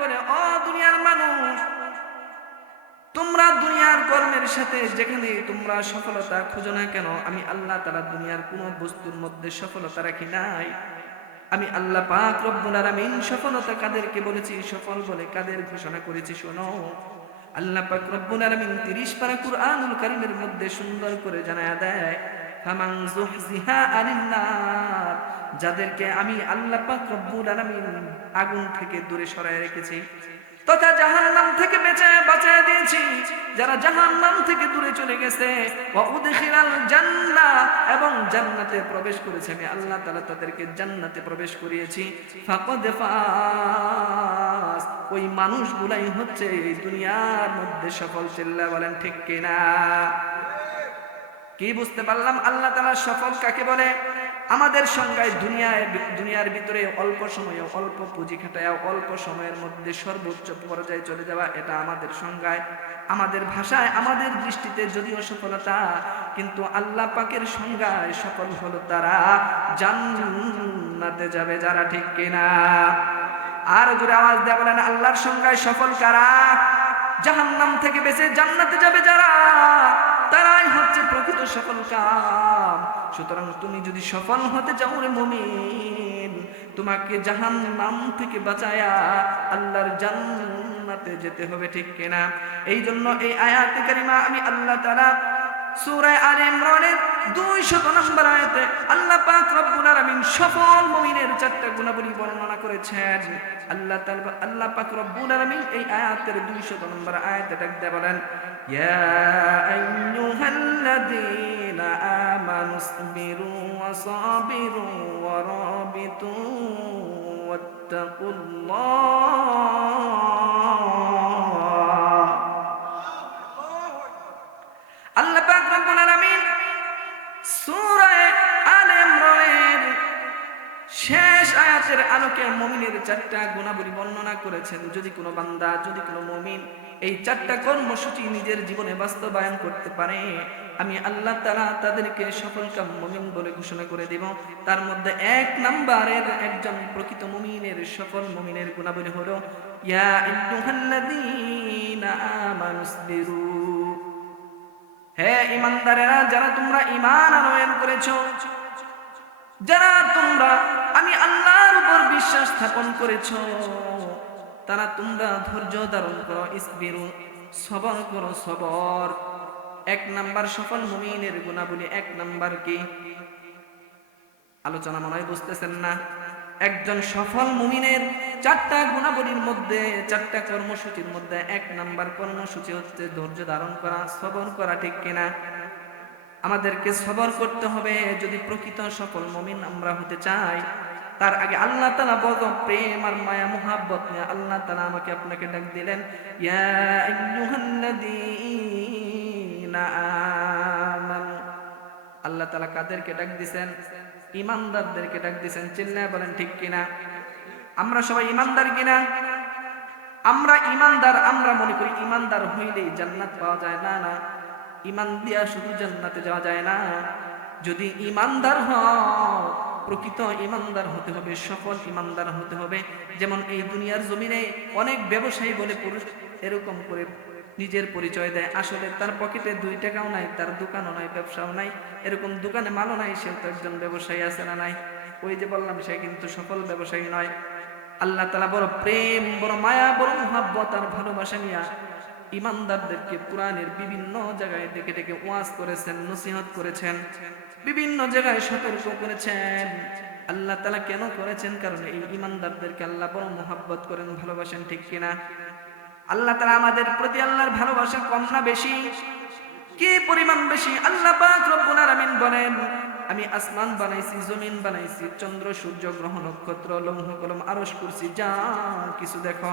বলে, ও দুনিয়ার মানুষ, তোমরা দুনিয়ার কর্মের সাথে যেখানে তোমরা সফলতা খুঁজো না কেন, আমি আল্লাহ তাআলা দুনিয়ার কোন বস্তুর মধ্যে সফলতা রাখি নাই। আমি আল্লাহ পাক রব্বুল আলামিন সফলতা কাদেরকে বলেছি, সফল বলে কাদের ঘোষণা করেছি শোনো। আল্লাহ পাক রব্বুল আলামিন 30 পারা কুরআনুল কারীমের মধ্যে সুন্দর করে জানায়া দেয়, ফামান যুহজিহা আনিন নার, যাদেরকে আমি আল্লাহ পাক রব্বুল আলামিন আগুন থেকে দূরে সরায় রেখেছি তথা জাহান্নাম থেকে বাঁচায় দিয়েছি, যারা জাহান্নাম থেকে দূরে চলে গেছে, ওয়া উদখিলাল জান্নাহ, এবং জান্নাতে প্রবেশ করেছে, আমি আল্লাহ তাআলা তাদেরকে জান্নাতে প্রবেশ করিয়েছি, ফাকাদ ফাস, ওই মানুষগুলাই হচ্ছে এই দুনিয়ার মধ্যে সফল। চিল্লায়া বলেন ঠিক কিনা? কি বুঝতে পারলাম আল্লাহ তাআলা সফল কাকে বলে? আমাদের সংজ্ঞায় দুনিয়ার ভিতরে অল্প সময়ে অল্প পুঁজি খাটায় অল্প সময়ের মধ্যে সর্বোচ্চ পর্যায়ে চলে যাওয়া, এটা আমাদের সংজ্ঞায়, আমাদের ভাষায়, আমাদের দৃষ্টিতে যদিও সফলতা, কিন্তু আল্লাহ পাকের সংজ্ঞায় সফল হলো তারা জান্নাতে যাবে। যারা ঠিক কিনা? আর জোরে আওয়াজ দেয়া বলেন, আল্লাহর সংজ্ঞায় সফল কারা? জাহান্নাম থেকে বেঁচে জান্নাতে যাবে যারা, তারাই হচ্ছে প্রকৃত সফল কাম। সুতরাং তুমি যদি সফল হতে চাও রে মুমিন, তোমাকে জাহান্নাম থেকে বাঁচায়া আল্লাহর জান্নাতে যেতে হবে। ঠিক কিনা? এই জন্য এই আয়াতে কারিমা আমি আল্লাহ তাআলা সূরা আলে ইমরানের 200 নম্বর আয়াতে আল্লাহ পাক রব্বুল আলামিন সফল মুমিনের 4টা গুণাবলী বর্ণনা করেছেন। আল্লাহ পাক রব্বুল আলামিন এই আয়াতের 200 নম্বর আয়াতে ডাক দিয়ে বলেন, ইয়া আইয়ুহাল্লাযীনা আমানুসবিরু ওয়া সাবিরু ওয়া রাবিতু ওয়াত্তাকুল্লাহ। আল্লাহ পাক রব্বুল আলামিন সূরা আলে ইমরানের শেষ আয়াতের আলোকে মুমিনের 4টা গুণাবলী বর্ণনা করেছেন। যদি কোনো বান্দা, যদি কোনো মুমিন এই 4টা কর্মসূচি নিজের জীবনে বাস্তবায়ন করতে পারে, আমি আল্লাহ তাআলা তাদেরকে সফলকাম মুমিন বলে ঘোষণা করে দেব। তার মধ্যে 1 নম্বরের একজন প্রকৃত মুমিনের, সফল মুমিনের গুণাবলী হলো, ইয়া আইয়ুহাল্লাযীনা আমানুসবিরু, হে ঈমানদারেরা, যারা তোমরা ঈমান আনয়ন করেছো, যারা তোমরা আমি আল্লাহর উপর বিশ্বাস স্থাপন করেছো, তারা তোমরা ধৈর্য ধারণ করো, ইসবিরু, সবর করো, সবর। 1 নাম্বার সফল মুমিনের গুণাবলী। 1 নাম্বার কি? আলোচনা মনে হয় বুঝতেছেন না। একজন সফল মুমিনের 4টা গুণাবলীর মধ্যে, 4টা কর্মসূচির মধ্যে 1 নাম্বার কর্মসূচি হচ্ছে ধৈর্য ধারণ করা, সবর করা। ঠিক কিনা? আমাদেরকে সবর করতে হবে যদি প্রকৃত সফল মুমিন আমরা হতে চাই। তার আগে আল্লাহ তাআলা বড় প্রেম আর মায়া মুহাব্বত নিয়ে আল্লাহ তাআলা আমাকে আপনাকে ডাক দিলেন, ইয়া আইয়ুহাল্লাযীনা আমানু। আল্লাহ তাআলা কাদেরকে ডাক দিবেন? ঈমানদারদেরকে ডাক দিবেন। চিল্লায় বলেন ঠিক কিনা? আমরা সবাই ঈমানদার কিনা? আমরা ঈমানদার। আমরা মনে করি ঈমানদার হইলেই জান্নাত পাওয়া যায়। না না, ঈমান দিয়া শুধু জান্নাতে যাওয়া যায় না। যদি ঈমানদার হও, প্রকৃত ঈমানদার হতে হবে, সফল ঈমানদার হতে হবে। যেমন এই দুনিয়ার জমিনে অনেক ব্যবসায়ী বলে পুরুষ এরকম করে নিজের পরিচয় দেয়, আসলে তার পকেটে 2 টাকাও নাই, তার দোকানও নাই, ব্যবসাও নাই, এরকম দোকানে মালও নাই, সে তো একজন ব্যবসায়ী আছে না নাই? ওই যে বললাম, সে কিন্তু সফল ব্যবসায়ী নয়। আল্লাহ তাআলা বড় প্রেম, বড় মায়া, বড় মুহাব্বত আর ভালোবাসা নিয়ে ঈমানদারদেরকে কোরআনের বিভিন্ন জায়গায় ডেকে ডেকে ওয়াজ করেছেন, নসিহত করেছেন, বিভিন্ন জায়গায় সতর্ক করেছেন। আল্লাহ তাআলা কেন করেছেন? কারণ এই ঈমানদারদেরকে আল্লাহ বড় মুহাব্বত করেন, ভালোবাসেন। ঠিক কিনা? আল্লাহ তাআলা আমাদের প্রতি আল্লাহর ভালোবাসা কম না বেশি? কি পরিমাণ বেশি! আল্লাহ পাক রব্বুল আলামিন বলেন, আমি আসমান বানাইছি, জমিন বানাইছি, চন্দ্র সূর্য গ্রহ নক্ষত্র, লৌহ কলম, আরশ কুরসি, যা কিছু দেখো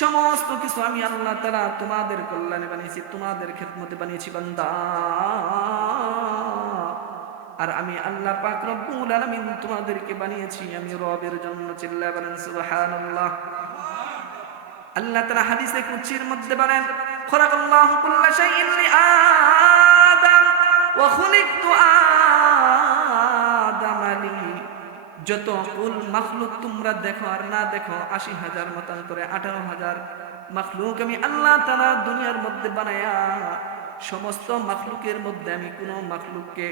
সমস্ত কিছু আমি আল্লাহ তাআলা তোমাদের কল্যাণে বানিয়েছি, তোমাদের খেদমতে বানিয়েছি বান্দা। আর আমি আল্লাহ পাক রব্বুল আলামিন তোমাদেরকে বানিয়েছি আমি রবের জন্য। চিল্লায়া বলেন সুবহানাল্লাহ। আল্লাহ তাআলা হাদিসে কুদসির মধ্যে বলেন, খলাকাল্লাহু কুল্লা শাইইন লিআদম ওয়া খুলিকতু আদম লি। যত কুল মাখলুক তোমরা দেখো আর না দেখো, ৮০,০০০ মতান্তরে ১৮,০০০ মাখলুক আমি আল্লাহ তাআলা দুনিয়ার মধ্যে বানায়া, সমস্ত মাখলুকের মধ্যে আমি কোন মাখলুককে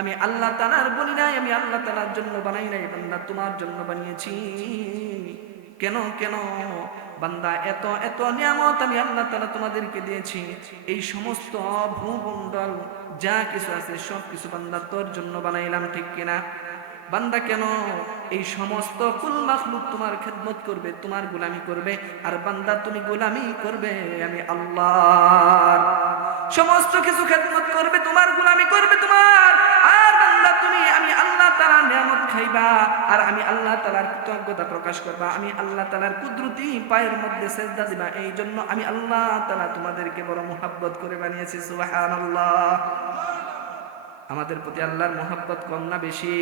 আমি আল্লাহ তাআলার বলি নাই, আমি আল্লাহ তাআলার জন্য বানাই নাই, বান্দা তোমার জন্য বানিয়েছি। কেন কেন বান্দা, এত এত নিয়ামত আমি আল্লাহ তাআলা তোমাদেরকে দিয়েছি, এই সমস্ত ভূমণ্ডল যা কিছু আছে সব কিছু বান্দা তোর জন্য বানাইলাম, ঠিক কিনা? বান্দা কেন এই সমস্ত কুল মাখলুক তোমার খেদমত করবে, তোমার গোলামি করবে, আর বান্দা তুমি গোলামি করবে আমি আল্লাহর। সমস্ত কিছু খেদমত করবে, তোমার গোলামি করবে তোমার, আর বান্দা তুমি আমি আল্লাহ তাআলার নিয়ামত খাইবা, আর আমি আল্লাহ তাআলার কৃতজ্ঞতা প্রকাশ করবা, আমি আল্লাহ তাআলার কুদরতি পায়ের মধ্যে সেজদা দিবা। এই জন্য আমি আল্লাহ তাআলা তোমাদেরকে বড় মুহাব্বত করে বানিয়েছি। সুবহানাল্লাহ। আমাদের প্রতি আল্লাহর মুহাব্বত কম না বেশি?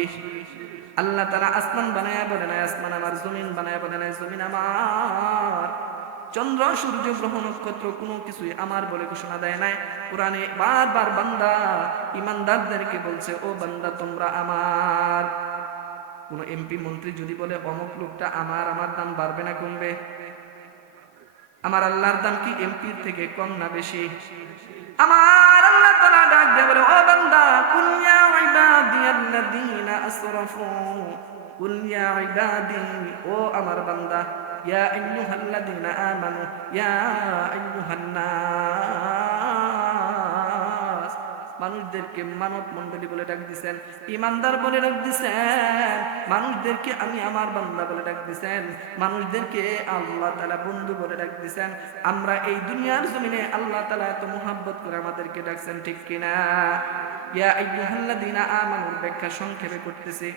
আল্লাহ তাআলা আসমান বানায়া বলে না আসমান আমার, জমিন বানায়া বলে না জমিন আমার, চন্দ্র সূর্য গ্রহ নক্ষত্র কোনো কিছুই আমার বলে ঘোষণা দেয় নাই। কোরআনে বারবার বান্দা ইমানদারদেরকে বলছে, ও বান্দা তোমরা আমার। কোন এমপি মন্ত্রী যদি বলে অমুক লোকটা আমার, আমার দাম বাড়বে না কমবে? আমার আল্লাহর দাম কি এমপির থেকে কম না বেশি? আমার আল্লাহ তাআলা ডাক দিয়ে বলে, ও বান্দা কুল ইয়া ইবাদিয়াল্লাযীনা আসরাফু, কুল ইয়া ইবাদি, ও আমার বান্দা, ইয়া আইয়ুহাল্লাযীনা আমানু, ইয়া আইয়ুহান নাস, মানুষদেরকে মানব মণ্ডলী বলে ডাক দিবেন, ইমানদার বলে ডাক দিবেন, মানুষদেরকে আমি আমার বান্দা বলে ডাক দিবেন, মানুষদেরকে আল্লাহ তাআলা বন্ধু বলে ডাক দিবেন। আমরা এই দুনিয়ার জমিনে আল্লাহ তাআলা এত মুহাব্বত করে আমাদেরকে ডাকছেন, ঠিক কিনা? ইয়া আইয়ুহাল্লাযীনা আমানুর ব্যাখ্যা সংক্ষেপে করতেছি।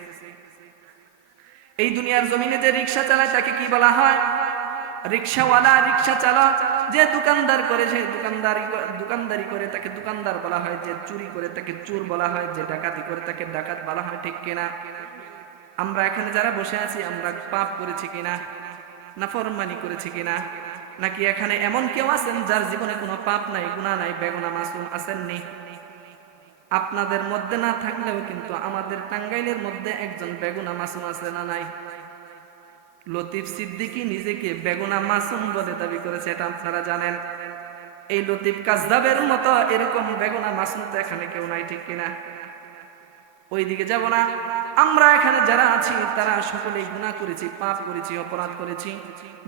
এই দুনিয়ার জমিনে যে রিকশা চালায় তাকে কি বলা হয়? রিকশাওয়ালা, রিকশা চালক। যে দোকানদার করে, যে দোকানদারি করে তাকে দোকানদার বলা হয়, যে চুরি করে তাকে চোর বলা হয়, যে ডাকাতি করে তাকে ডাকাত বলা হয়, ঠিক কিনা? আমরা এখানে যারা বসে আছি আমরা পাপ করেছি কিনা, নাফরমানি করেছি কিনা? নাকি এখানে এমন কেউ আছেন যার জীবনে কোনো পাপ নাই, গুনাহ নাই, বেগুনা মাসুম আছেননি? আপনাদের মধ্যে না থাকলেও কিন্তু আমাদের টাঙ্গাইলের মধ্যে একজন বেগুনা মাসুম আছে না নাই? লতিফ সিদ্দিকী নিজেকে বেগুনা মাসুম বলে দাবি করেছে, এটা আপনারা জানেন। এই লতিফ কাযযাবের মতো এরকম বেগুনা মাসুম তো এখানে কেউ নাই, ঠিক কিনা? ওইদিকে যাব না। আমরা এখানে যারা আছি তারা সকলেই গুনাহ করেছি, পাপ করেছি, অপরাধ করেছি।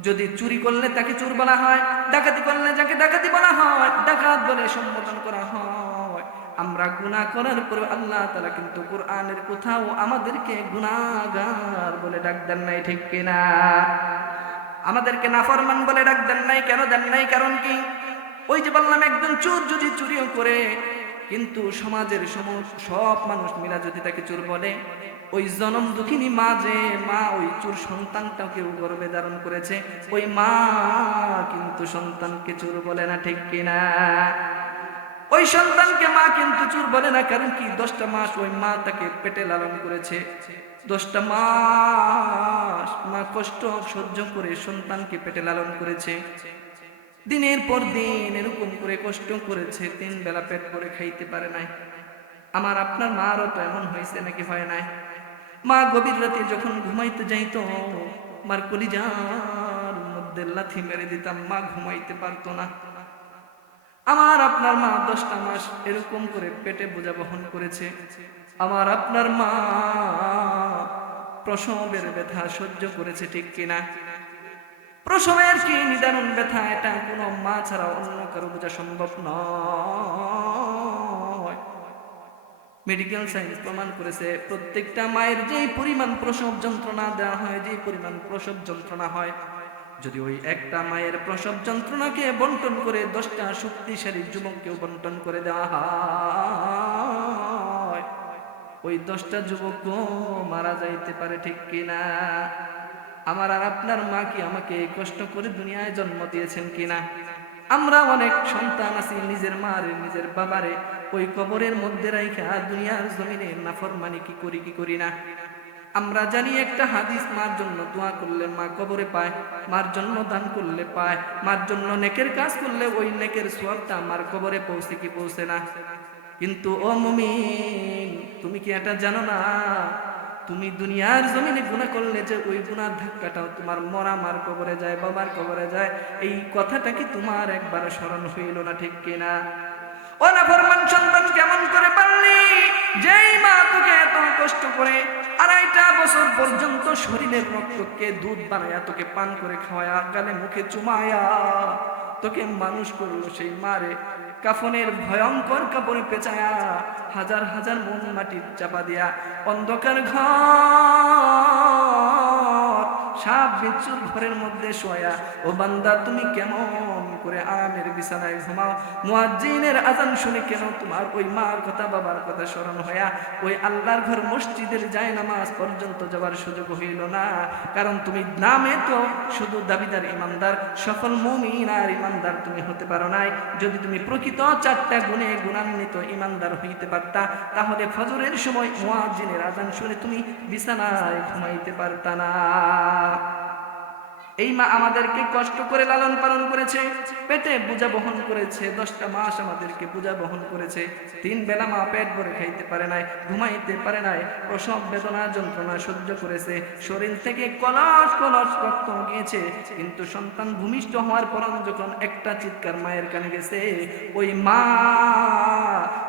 যদি চুরি করলে তাকে চোর বলা হয়, ডাকাতি করলে যাকে ডাকাতি বলা হয়, ডাকাত বলে সম্বোধন করা হয়। আমরা গুনাহ করার পর আল্লাহ তাআলা কিন্তু কোরআনের কোথাও আমাদেরকে গুনাহগার বলে ডাক দেন নাই, ঠিক কিনা? আমাদেরকে নাফরমান বলে ডাক দেন নাই। কেন দেন নাই? কারণ কি? ওই যে বললাম, একজন চোর যদি চুরিও করে কিন্তু সমাজের সব মানুষ মিলা যদি তাকে চোর বলে, ওই জনম দুঃখিনী মা, যে মা ওই চোর সন্তানটাকেও গর্ভে ধারণ করেছে, ওই মা কিন্তু সন্তানকে চোর বলে না, ঠিক কিনা? ওই সন্তানকে মা কিন্তু চোর বলে না। কারণ কি? 10টা মাস ওই মা তাকে পেটে লালন করেছে, 10টা মাস মা কষ্ট সহ্য করে সন্তানকে পেটে লালন করেছে, দিনের পর দিন এরকম করে কষ্ট করেছে, 3 বেলা পেট করে খাইতে পারে নাই। আমার আপনার মারও তো এমন হয়েছে নাকি? হয় নাই? মা গভীর রাতে যখন ঘুমাইতে যাইতো, মার কলিজার মধ্যে লাথি মেরে দিতাম, মা ঘুমাইতে পারতো না। আমার আপনার মা 10টা মাস এরকম করে পেটে বোঝা বহন করেছে। আমার আপনার মা প্রসবের ব্যথা সহ্য করেছে, ঠিক কিনা? প্রসবের কি নিদারুণ ব্যথা, এটা কোনো মা ছাড়া অন্য কারো বোঝা সম্ভব নয়। মেডিকেল সায়েন্স প্রমাণ করেছে প্রত্যেকটা মায়ের যেই পরিমাণ প্রসব যন্ত্রণা দেওয়া হয়, যেই পরিমাণ প্রসব যন্ত্রণা হয়, যদি ওই একটা মায়ের প্রসব যন্ত্রণাকে বন্টন করে 10টা শক্তিশালী যুবককেও বন্টন করে দেওয়া হয়, ওই 10টা যুবকও মারা যাইতে পারে, ঠিক কিনা? আমার আর আপনার মা কি আমাকে কষ্ট করে দুনিয়ায় জন্ম দিয়েছেন কিনা? আমরা অনেক সন্তান আছি নিজের মারে, নিজের বাবারে ওই কবরের মধ্যে রাইখা দুনিয়ার জমিনে নাফরমানি কি করি কি করি না? আমরা জানি একটা হাদিস, মার জন্য দোয়া করলে মা কবরে পায়, মার জন্য দান করলে পায়, মার জন্য নেকের কাজ করলে ওই নেকের সওয়াবটা মার কবরে পৌঁছে কি পৌঁছে না? কিন্তু ও মুমিন, তুমি কি এটা জানো না? তুমি দুনিয়ার জমিনে গুনাহ করলে যে ওই গুনার ধাক্কাটাও তোমার মরা মার কবরে যায়, বাবার কবরে যায়, এই কথাটা কি তোমার একবার স্মরণ হইল না? ঠিক কিনা? ও নাফরমান সন্তান, কেমন করে পারলি? যেই মা তোকে এত কষ্ট করে 2.5 বছর পর্যন্ত শরীরের রক্তকে দুধ বানায়া তোকে পান করে খাওয়ায়া গালে মুখে চুমায়া তোকে মানুষ করলো, সেই মারে কাফনের ভয়ঙ্কর কাপড়ে পেঁচায়া হাজার হাজার মন মাটির চাপা দিয়া অন্ধকার ঘর সাপ বিচ্ছুর ঘরের মধ্যে শোয়া, ও বান্দা তুমি কেমন করে আরামের বিছানায় ঘুমাও? মুয়াজ্জিনের আজান শুনে কেন তোমার ওই মার কথা বাবার কথা স্মরণ হইয়া ওই আল্লাহর ঘর মসজিদের যায় নামাজ পর্যন্ত যাবার সুযোগ হইল না? কারণ তুমি নামে তো শুধু দাবিদার ইমানদার, সফল মুমিন আর ইমানদার তুমি হতে পারো নাই। যদি তুমি প্রকৃত 4টা গুণে গুণান্বিত ইমানদার হইতে পারতা, তাহলে ফজরের সময় মুয়াজ্জিনের আজান শুনে তুমি বিছানায় ঘুমাইতে পারতা না। এই মা আমাদেরকে কষ্ট করে লালন পালন করেছে, পেটে বোঝা বহন করেছে, 10টা মাস আমাদেরকে বোঝা বহন করেছে। 3 বেলা মা পেট ভরে খাইতে পারে নাই, ঘুমাইতে পারে নাই, প্রসব বেদনা যন্ত্রণা সহ্য করেছে, শরীর থেকে কলস কলস রক্ত গিয়েছে। কিন্তু সন্তান ভূমিষ্ঠ হওয়ার পর যখন একটা চিৎকার মায়ের কানে গেছে, ওই মা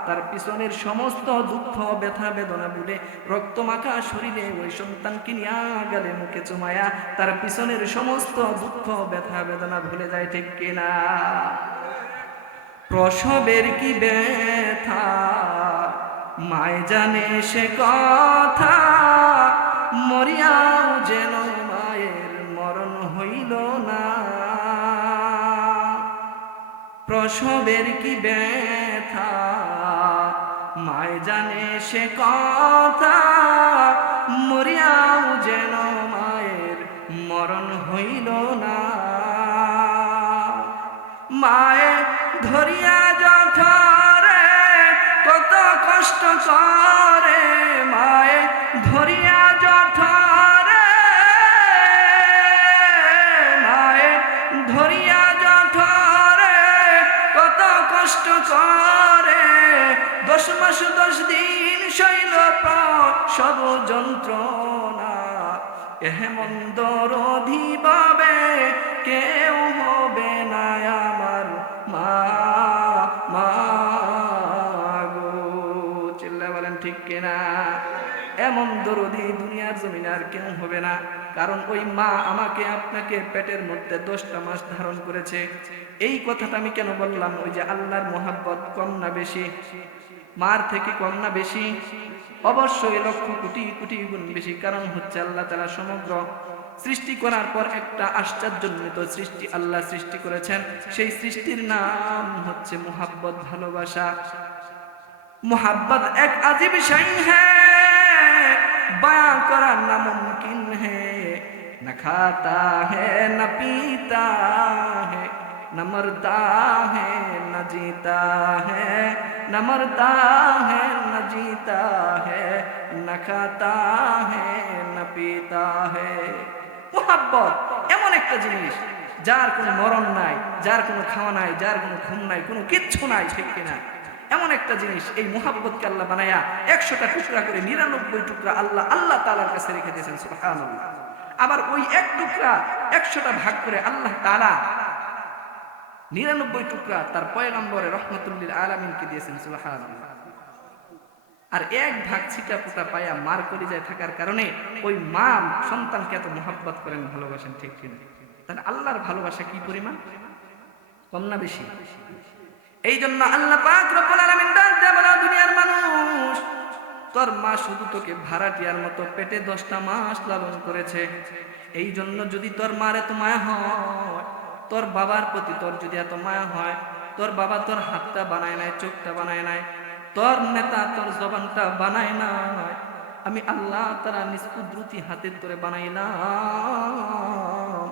তার পিছনের সমস্ত দুঃখ ব্যথা বেদনা ভুলে রক্ত মাখা শরীরে ওই সন্তানকে নিয়ে গালে মুখে চুমায়া তার পিছনের সমস্ত দুঃখ ব্যথা বেদনা ভুলে যায়। ঠিক কিনা? প্রসবের কি ব্যথা মায় জানে সে কথা, মরিয়াও যেন মায়ের মরণ হইল না। প্রসবের কি ব্যথা মায় জানে সে কথা, মরিয়াও যেন মায়ের মরণ হইল না। মায়ে ধরিয়া জঠরে কত কষ্ট করে, মায়ে ধরিয়া জঠরে, মায়ে ধরিয়া জঠরে কত কষ্ট করে, 10 মাস 10 দিন শৈল প্রসব যন্ত্রণা। এমন দরদি পাবে কেউ হবে না আমার মা, মা গো। চিল্লা বলেন ঠিক কিনা? এমন দরদি দুনিয়ার জমিনে আর কেউ হবে না। কারণ ওই মা আমাকে আপনাকে পেটের মধ্যে 10টা মাস ধারণ করেছে। এই কথাটা আমি কেন বললাম? ওই যে আল্লাহর মোহাব্বত কম না বেশি? মার থেকে কম না বেশি? অবশ্যই লক্ষ কোটি কোটি গুণ বেশি। কারণ হচ্ছে আল্লাহ তাআলা সমগ্র সৃষ্টি করার পর একটা আশ্চর্যজনিত সৃষ্টি আল্লাহ সৃষ্টি করেছেন। সেই সৃষ্টির নাম হচ্ছে মোহাব্বত, ভালোবাসা। मोहब्बत एक अजीब शय है, बयां करा नामुमकिन है। न खाता है न पीता है, न मरता है न जीता है, न मरता है न जीता है, न खाता है न पीता है। मोहब्बत এমন একটা জিনিস যার কোনো মরণ নাই, যার কোনো খাওয়া নাই, যার কোনো ঘুম নাই, কোনো কিচ্ছু নাই। ঠিক কিনা? এমন একটা জিনিস, এই মোহাব্বতকে আল্লাহ বানায়া 100টা টুকরা করে 99 টুকরা আল্লাহ তাআলার কাছে রেখে দিয়েছেন। সুবহানাল্লাহ। আবার ওই এক টুকরা 100টা ভাগ করে আল্লাহ তাআলা 99 টুকরা তার পয়গম্বরে রহমাতুল লিল আলামিনকে দিয়েছেন। সুবহানাল্লাহ। আর এক ভাগ ছিটা ফুটা পায়া মার কলিজায় থাকার কারণে ওই মা সন্তানকে এত মোহাব্বত করেন, ভালোবাসেন। ঠিক কিনা? তাহলে আল্লাহর ভালোবাসা কি পরিমাণ? কম না বেশি? এই জন্য আল্লাহ পাক রব্বুল আলামিন ডাক দেয়া বলে, দুনিয়ার মানুষ, তোর মা শুধু তোকে ভাড়াটিয়ার মতো পেটে 10টা মাস লালন করেছে। এই জন্য যদি তোর মার এত মায়া হয়, তোর বাবার প্রতি তোর যদি এত মায়া হয়, তোর বাবা তোর হাতটা বানায় নাই, চোখটা বানায় নাই, তোর নেতা তোর জবানটা বানায় নাই, আমি আল্লাহ তাআলা নিজ কুদরতি হাতের তোরে বানাইলাম।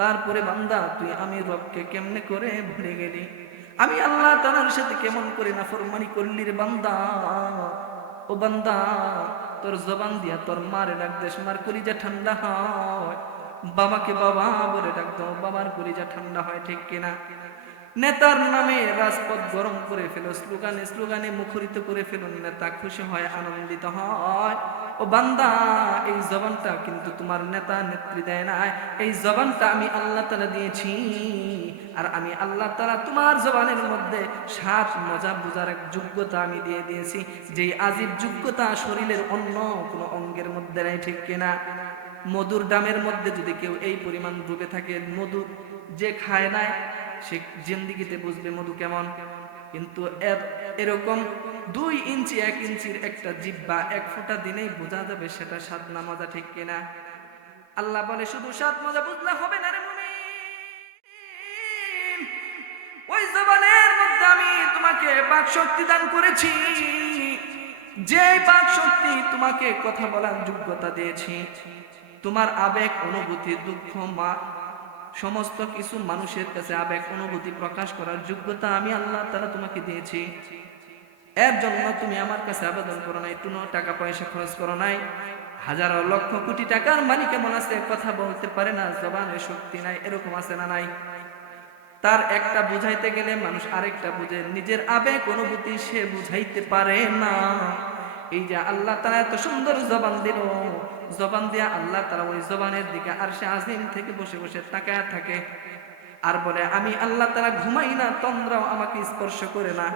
তারপরে বান্দা তুই আমি রবকে কেমনে করে ভুলে গেলি? আমি আল্লাহ তাআলার সাথে কেমন করে নাফরমানি করলি রে বান্দা? ও বান্দা, তোর জবান দিয়া তোর মারে ডাক দেশ, মার কলিজা ঠান্ডা হয়। বাবাকে বাবা বলে ডাক দাও, বাবার কলিজা ঠান্ডা হয়। ঠিক কিনা? নেতার নামে রাজপথ গরম করে ফেলো, স্লোগানে স্লোগানে মুখরিত করে ফেলো, নেতা খুশি হয়, আনন্দিত হয়। ও বান্দা, এই জবানটা কিন্তু তোমার নেতা নেত্রী দেয় না, এই জবানটা আমি আল্লাহ তাআলা দিয়েছি। আর আমি আল্লাহ তাআলা তোমার জবানের মধ্যে স্বাদ মজা বোঝার এক যোগ্যতা আমি দিয়ে দিয়েছি, যেই আজীব যোগ্যতা শরীরের অন্য কোনো অঙ্গের মধ্যে নেই, ঠিক কিনা? মধুর ডামের মধ্যে যদি কেউ এই পরিমাণ ডুবে থাকে, মধু যে খায় না সে জিন্দিগিতে বুঝবে মধু কেমন। কিন্তু এরকম 2 ইঞ্চি 1 ইঞ্চির একটা জিহ্বা 1 ফোঁটা দিনেই বোঝা যাবে সেটা স্বাদ না মজা, ঠিক কিনা? আল্লাহ বলে শুধু স্বাদ মজা বুঝলে হবে না রে মুমিন, ওই জবানের মধ্যে আমি তোমাকে বাক শক্তি দান করেছি, যে বাক শক্তি তোমাকে কথা বলার যোগ্যতা দিয়েছি, তোমার আবেগ অনুভূতি দুঃখ সমস্ত কিছু মানুষের কাছে আবেগ অনুভূতি প্রকাশ করার যোগ্যতা আমি আল্লাহ তাআলা তোমাকে দিয়েছি। এর জন্য তুমি আমার কাছে আবেদন করো নাই, কোনো টাকা পয়সা খরচ করো নাই। হাজারো লক্ষ কোটি টাকার মালিক এমন আছে কথা বলতে পারে না, জবানের শক্তি নাই, এরকম আছে না নাই? তার একটা বুঝাইতে গেলে মানুষ আরেকটা বুঝে, নিজের আবেগ অনুভূতি সে বুঝাইতে পারে না। এই যে আল্লাহ তাআলা এত সুন্দর জবান দিল, জবান দিয়া আল্লাহ তাআলা ওই জবানের দিকে আরশে আজিম থেকে বসে বসে তাকায় থাকে আর বলে, আমি আল্লাহ তাআলা ঘুমাই না, তন্দ্রাও আমাকে স্পর্শ করে না।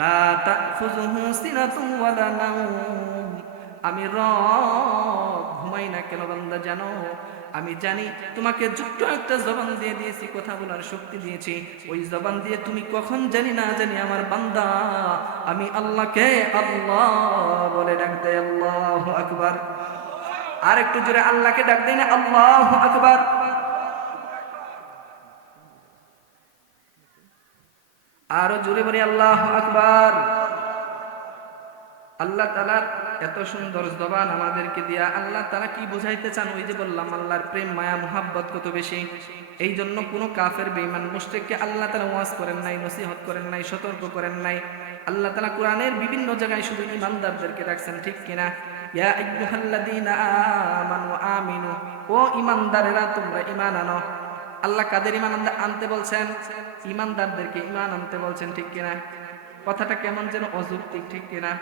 লা তাখুযুহু সিনাতুন ওয়ালা নাওম, আমি রব ঘুমাই না কেন বান্দা জানো? আমি জানি তোমাকে ছোট্ট একটা জবান দিয়ে দিয়েছি, কথা বলার শক্তি দিয়েছি, ওই জবান দিয়ে তুমি কখন জানি না জানি আমার বান্দা আমি আল্লাহকে আল্লাহ বলে ডাক দেয়। আল্লাহু আকবার। আর একটু জোরে আল্লাহকে ডাক দেয় না? আল্লাহু আকবার। আরো জোরে বলি আল্লাহু আকবার। আল্লাহ তাআলার এত সুন্দর জবান আমাদেরকে দিয়া আল্লাহ তাআলা কি বুঝাইতে চান? ওই যে বললাম আল্লাহর প্রেম মায়া মুহাব্বত কত বেশি। এই জন্য কোনো কাফের বেঈমান মুশরিককে আল্লাহ তাআলা ওয়াজ করেন নাই, নসিহত করেন নাই, সতর্ক করেন নাই। আল্লাহ তাআলা কোরআনের বিভিন্ন জায়গায় শুধু ঈমানদারদেরকে ডাকছেন, ঠিক কিনা? ইয়া আইয়ুহাল্লাযীনা আমানু আমিনু, ও ঈমানদারেরা তোমরা ঈমান আনো। আল্লাহ কাদের ঈমান আনতে বলছেন? ঈমানদারদেরকে ঈমান আনতে বলছেন, ঠিক কিনা? কথাটা কেমন যেন অযৌক্তিক, ঠিক কিনা?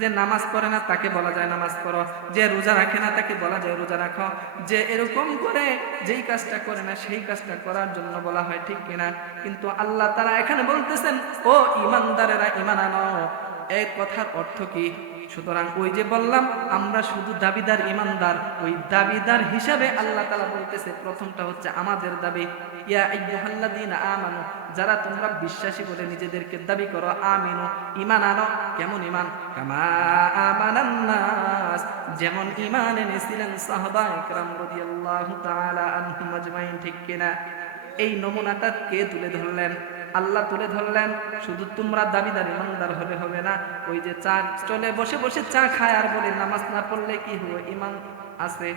যে নামাজ পড়ে না তাকে বলা যায় নামাজ পড়ো, যে রোজা রাখে না তাকে বলা যায় রোজা রাখো, যে এরকম করে যেই কাজটা করে না সেই কাজটা করার জন্য বলা হয়, ঠিক কিনা? কিন্তু আল্লাহ তাআলা এখানে বলতেছেন, ও ঈমানদারেরা ঈমান আনো। এই কথার অর্থ কি? সুতরাং ওই যে বললাম আমরা শুধু দাবিদার ঈমানদার, ওই দাবিদার হিসাবে আল্লাহ তাআলা বলতেছে প্রথমটা হচ্ছে আমাদের দাবি, ইয়া আইয়ুহাল্লাযীনা আমানু, যারা তোমরা বিশ্বাসী বলে নিজেদেরকে দাবি করো, আমিনু ঈমান আনো। কেমন ঈমান? কামা আমানান নাস, যেমন ঈমান এনেছিলেন সাহাবায়ে কেরাম রাদিয়াল্লাহু তাআলা আনহুম আজমাইন, ঠিক কিনা? এই নমুনাটা কে তুলে ধরলেন? আল্লাহ তুলে ধরলেন। শুধু তোমরা দাবিদার ঈমানদার হলে হবে না, ওই যে চা চলে বসে বসে চা খায় আর বলে নামাজ না পড়লে কি হবে, ঈমান আছে,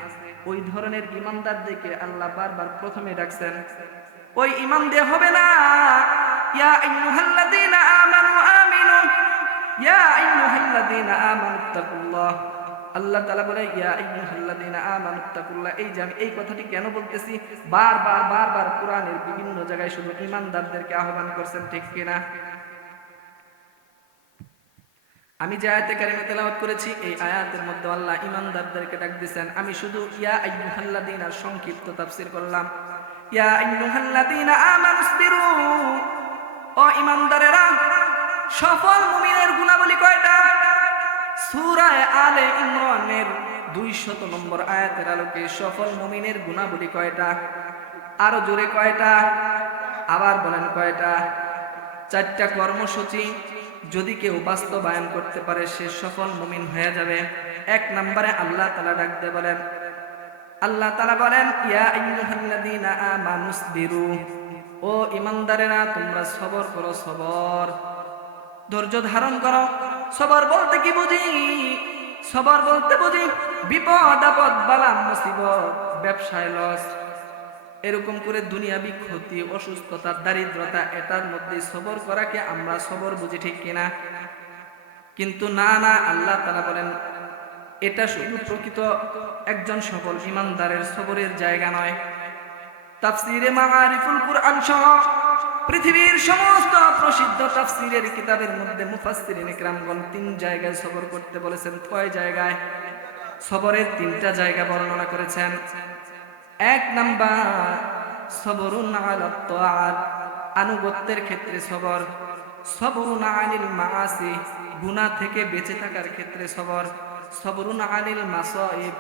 ওই ধরনের ঈমানদারদেরকে আল্লাহ বারবার প্রথমে ডাকছেন। ওই ঈমান দিয়ে হবে না। ইয়া আইয়ুহাল্লাযীনা আমানু আমিনু, ইয়া আইয়ুহাল্লাযীনা আমানু তাকুল্লাহ। আল্লাহ তাআলা বলে ইয়া আইয়ুহাল্লাযীনা আমানু তাকুল্লাহ। এই যে আমি এই কথাটি কেন বলতেছি? বারবার কোরআনের বিভিন্ন জায়গায় শুধু ঈমানদারদেরকে আহ্বান করছেন, ঠিক কিনা? আমি যে আয়াতে কারিমা তেলাওয়াত করেছি, এই আয়াতের মধ্যে আল্লাহ ঈমানদারদেরকে ডাক দিয়েছেন। আমি শুধু ইয়া আইয়ুহাল্লাযীনার সংক্ষিপ্ত তাফসীর করলাম। ইয়া আইয়ুহাল্লাযীনা আমানুসবিরু, ও ঈমানদারেরা, সফল মুমিনের গুণাবলী কয়টা? সূরা আলে ইমরানের 200 নম্বর আয়াতের আলোকে সফল মুমিনের গুণাবলী কয়টা? আরো জোরে কয়টা? আবার বলেন কয়টা? 4টা কর্মসূচি যদি কেউ বাস্তবায়ন করতে পারে সে সফল মুমিন হয়ে যাবে। 1 নম্বরে আল্লাহ তাআলা ডাক দিয়ে বলেন, আল্লাহ তাআলা বলেন ইয়া আইয়ুহাল্লাযীনা আমানুসবিরু, ও ঈমানদারেরা তোমরা সবর করো, সবর ধৈর্য ধারণ করো। সবর বলতে কি বুঝি? সবর বলতে বুঝি বিপদ আপদ বালা মুসিবত, ব্যবসায় লস, এরকম করে দুনিয়াবি ক্ষতি, অসুস্থতা, দারিদ্রতা, এটার মধ্যে সবর করাকে আমরা সবর বুঝি, ঠিক কিনা? কিন্তু না, আল্লাহ তাআলা বলেন এটা শুধু প্রকৃত একজন সফল ঈমানদারের সবরের জায়গা নয়। তাফসীরে মাআরিফুল কুরআন সহ পৃথিবীর সমস্ত প্রসিদ্ধ তাফসীরের কিতাবের মধ্যে মুফাসসিরিনে কেরামগণ 3 জায়গায় সবর করতে বলেছেন। কয় জায়গায়? সবরের তিনটা জায়গা বর্ণনা করেছেন। এক নাম্বার সবরুন আলা তাআত, আনুগত্যের ক্ষেত্রে সবর। সবরুন আনিল মাআসি, গুনাহ থেকে বেঁচে থাকার ক্ষেত্রে সবর। সবরুন আনিল মাসাইব,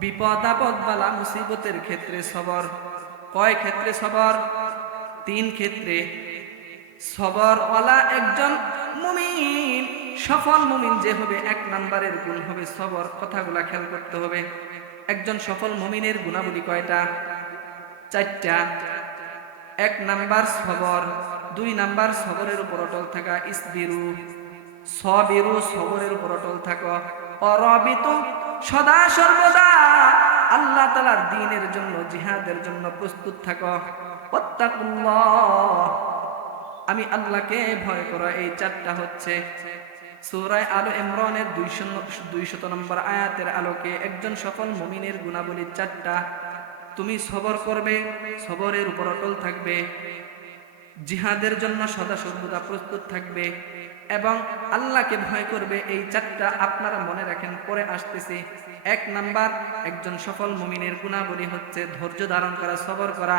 বিপদ আপদ বালা মুসিবতের ক্ষেত্রে সবর। কয় ক্ষেত্রে সবর? তিন ক্ষেত্রে। সবর ওয়ালা একজন মুমিন, সফল মুমিন যে হবে, এক নাম্বারের গুণ হবে সবর। কথাগুলা খেয়াল করতে হবে। একজন সফল মুমিনের গুণাবলী কয়টা? চারটা। এক নাম্বার সবর, দুই নাম্বার সবরের উপর অটল থাকা, ইসবিরু সবিরু, সবরের উপর অটল থাকো। অরবিতু, সদা সর্বদা আল্লাহ তাআলার দ্বীনের জন্য, জিহাদের জন্য প্রস্তুত থাকো। ওয়াত্তাকুল্লাহ, আমি আল্লাহকে ভয় করো। এই চারটা হচ্ছে সূরা আলে ইমরানের 200 নম্বর আয়াতের আলোকে একজন সফল মুমিনের গুণাবলী চারটা। তুমি সবর করবে, সবরের উপর অটল থাকবে, জিহাদের জন্য সদা সর্বদা প্রস্তুত থাকবে এবং আল্লাহকে ভয় করবে। এই চারটা আপনারা মনে রাখেন, পরে আসতেছি। এক নাম্বার, একজন সফল মুমিনের গুণাবলী হচ্ছে ধৈর্য ধারণ করা, সবর করা।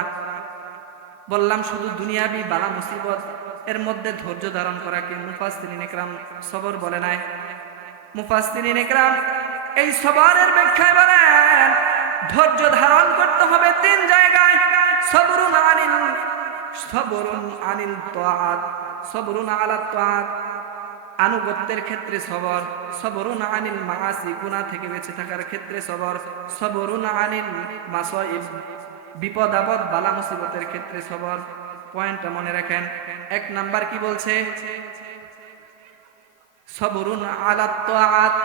বললাম শুধু দুনিয়াবি বালা মুসিবত এর মধ্যে ধৈর্য ধারণ করাকে মুফাসসিরিন ইকরাম সবর বলে নাই। মুফাসসিরিন ইকরাম এই সবরের ব্যাখ্যায় বলেন, ধৈর্য ধারণ করতে হবে তিন জায়গায়। সবরুন আনিল তাআত, সবরুন আলা তাআত, আনুগত্যের ক্ষেত্রে সবর। সবরুন আনিল মাআসি, গুনাহ থেকে বেঁচে থাকার ক্ষেত্রে সবর। সবরুন আনিল মাসাইব, বিপদ আপদ বালা মুসিবতের ক্ষেত্রে সবর। পয়েন্টটা মনে রাখেন। এক নাম্বার কি বলছে? সবরুন আলা তাআত,